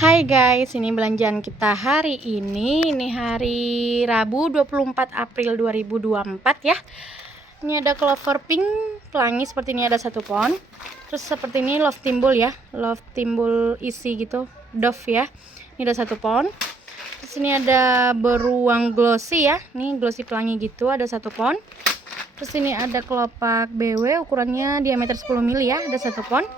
Hai guys, ini belanjaan kita hari ini. Ini hari Rabu 24 April 2024 ya. Ini ada clover pink pelangi seperti ini, ada 1 pohon. Terus seperti ini love timbul ya, love timbul isi gitu, Dove ya. Ini ada 1 pohon. Terus ini ada beruang glossy ya. Ini glossy pelangi gitu, ada 1 pohon. Terus ini ada kelopak BW ukurannya diameter 10 mili ya, ada 1 pohon.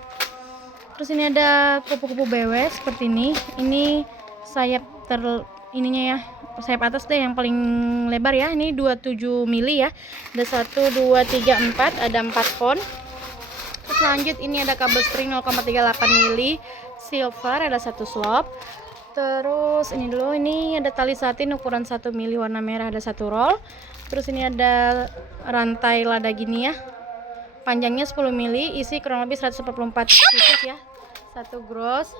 Terus ini ada kupu-kupu BW seperti ini. Ini sayap ininya ya, sayap atas deh yang paling lebar ya. Ini 27 mili ya. Ada 1 2 3 4, ada 4 pohon. Terus lanjut ini ada kabel string 0,38 mili silver, ada 1 slop. Terus ini dulu, ini ada tali satin ukuran 1 mili warna merah, ada 1 roll. Terus ini ada rantai lada gini ya, panjangnya 10 mili, isi kurang lebih 144 pieces ya, 1 gross.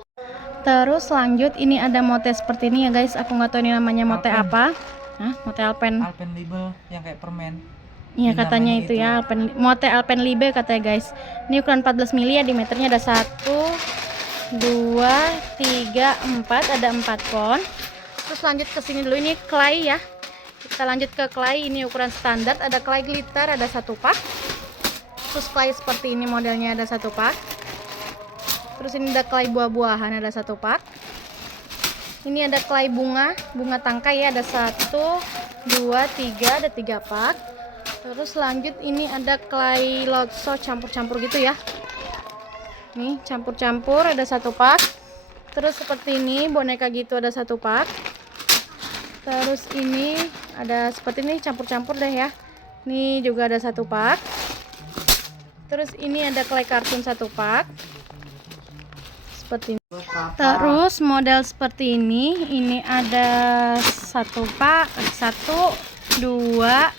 Terus lanjut ini ada mote seperti ini ya guys, aku nggak tahu ini namanya mote apa. Mote Alpen label yang kayak permen. Iya katanya itu ya, mote Alpen Libe katanya guys. Ini ukuran 14 mili ya, diameternya ada 1 2 3 4, ada 4 pohon. Terus lanjut ke sini dulu, ini clay ya. Kita lanjut ke clay, ini ukuran standar, ada clay glitter, ada 1 pak. Terus clay seperti ini modelnya, ada 1 pak. Terus ini ada clay buah-buahan, ada 1 pak. Ini ada clay bunga tangkai ya, ada 1 2 3, ada 3 pak. Terus lanjut ini ada clay lotso campur-campur gitu ya. Nih campur-campur, ada 1 pak. Terus seperti ini boneka gitu, ada 1 pak. Terus ini ada seperti ini campur-campur deh ya. Ini juga ada 1 pak. Terus ini ada clay kartun 1 pak seperti ini. Terus model seperti ini ada 1 pak, 1 2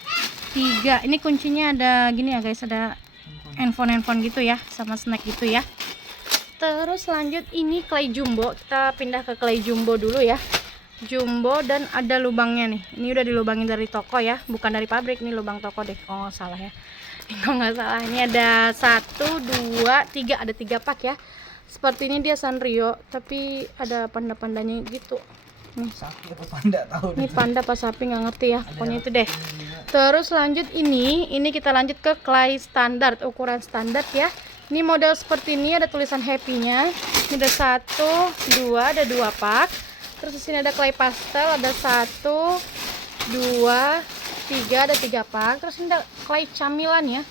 3. Ini kuncinya ada gini ya guys, ada handphone gitu ya, sama snack gitu ya. Terus lanjut ini clay jumbo, kita pindah ke clay jumbo dulu ya. Jumbo dan ada lubangnya nih. Ini udah dilubangin dari toko ya, bukan dari pabrik, nih lubang toko deh. Oh salah ya. Kalau nggak salah, ini ada 1 2 3, ada 3 pak ya. Seperti ini dia Sanrio, tapi ada panda-pandanya gitu. Nih. Sapi apa panda tahu. Ini panda apa sapi nggak ngerti ya, pokoknya itu deh. Terus lanjut ini kita lanjut ke clay standar, ukuran standar ya. Ini model seperti ini, ada tulisan happy-nya. Ini ada 1 2, ada 2 pak. Terus di sini ada clay pastel, ada 1 2 3, ada 3 pak. Terus ini ada clay camilan ya.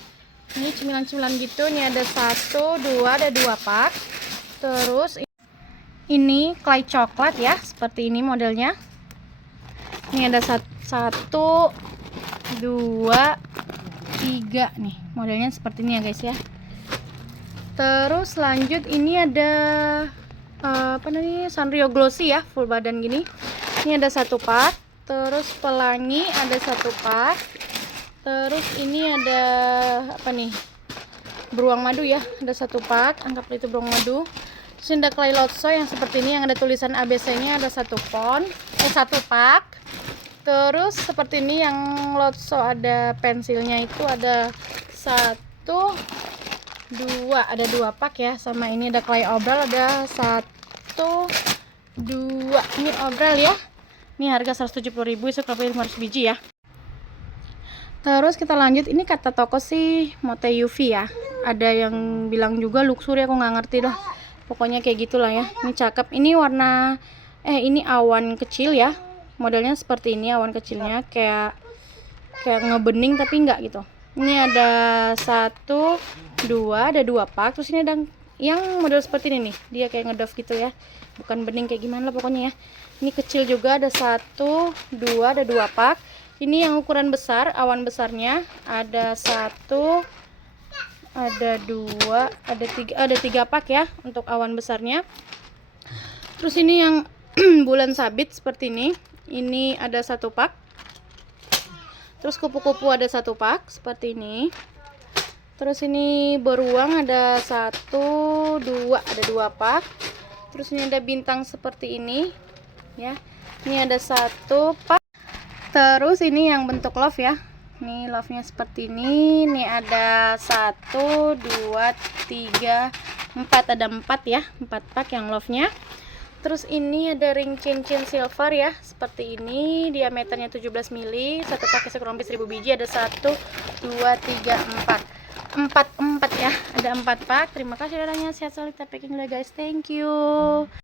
Ini cemilan-cemilan gitu. Ini ada 1 2, ada 2 pak. Terus ini clay coklat ya, seperti ini modelnya. Ini ada 1 2 3 nih, modelnya seperti ini ya guys ya. Terus lanjut ini ada apa namanya, Sanrio glossy ya, full badan gini. Ini ada 1 pak. Terus pelangi ada 1 pak. Terus ini ada apa nih, beruang madu ya, ada 1 pak, anggap itu beruang madu. Terus ada clay lotso yang seperti ini, yang ada tulisan ABC nya, ada 1 pohon, 1 pak. Terus seperti ini yang lotso ada pensilnya itu, ada 1 2, ada 2 pak ya. Sama ini ada clay obral, ada 1 2, ini obral ya. Ini harga 170.000, sekitar 500 biji ya. Terus kita lanjut, ini kata toko sih mote UV ya. Ada yang bilang juga luxury, aku nggak ngerti dah. Pokoknya kayak gitulah ya. Ini cakep. Ini warna ini awan kecil ya. Modelnya seperti ini, awan kecilnya kayak ngebening tapi enggak gitu. Ini ada 1 2, ada 2 pak. Terus ini ada yang model seperti ini nih. Dia kayak ngedove gitu ya. Bukan bening kayak gimana lah pokoknya ya. Ini kecil juga, ada 1 2, ada 2 pak. Ini yang ukuran besar, awan besarnya ada 1 ada 2, ada 3 pak ya untuk awan besarnya. Terus ini yang bulan sabit seperti ini. Ini ada 1 pak. Terus kupu-kupu ada 1 pak seperti ini. Terus ini beruang ada 1 2, ada 2 pak. Terus ini ada bintang seperti ini ya. Ini ada 1 pak. Terus ini yang bentuk love ya. Nih love-nya seperti ini. Ini ada 1 2 3 4, ada 4 ya, 4 pak yang love-nya. Terus ini ada ring cincin silver ya, seperti ini, diameternya 17 mili, satu paket kurang lebih 1000 biji, ada 1, 2, 3, 4 ya, ada 4 pak. Terima kasih dadanya, sehat selalu, kita packing dulu guys, thank you.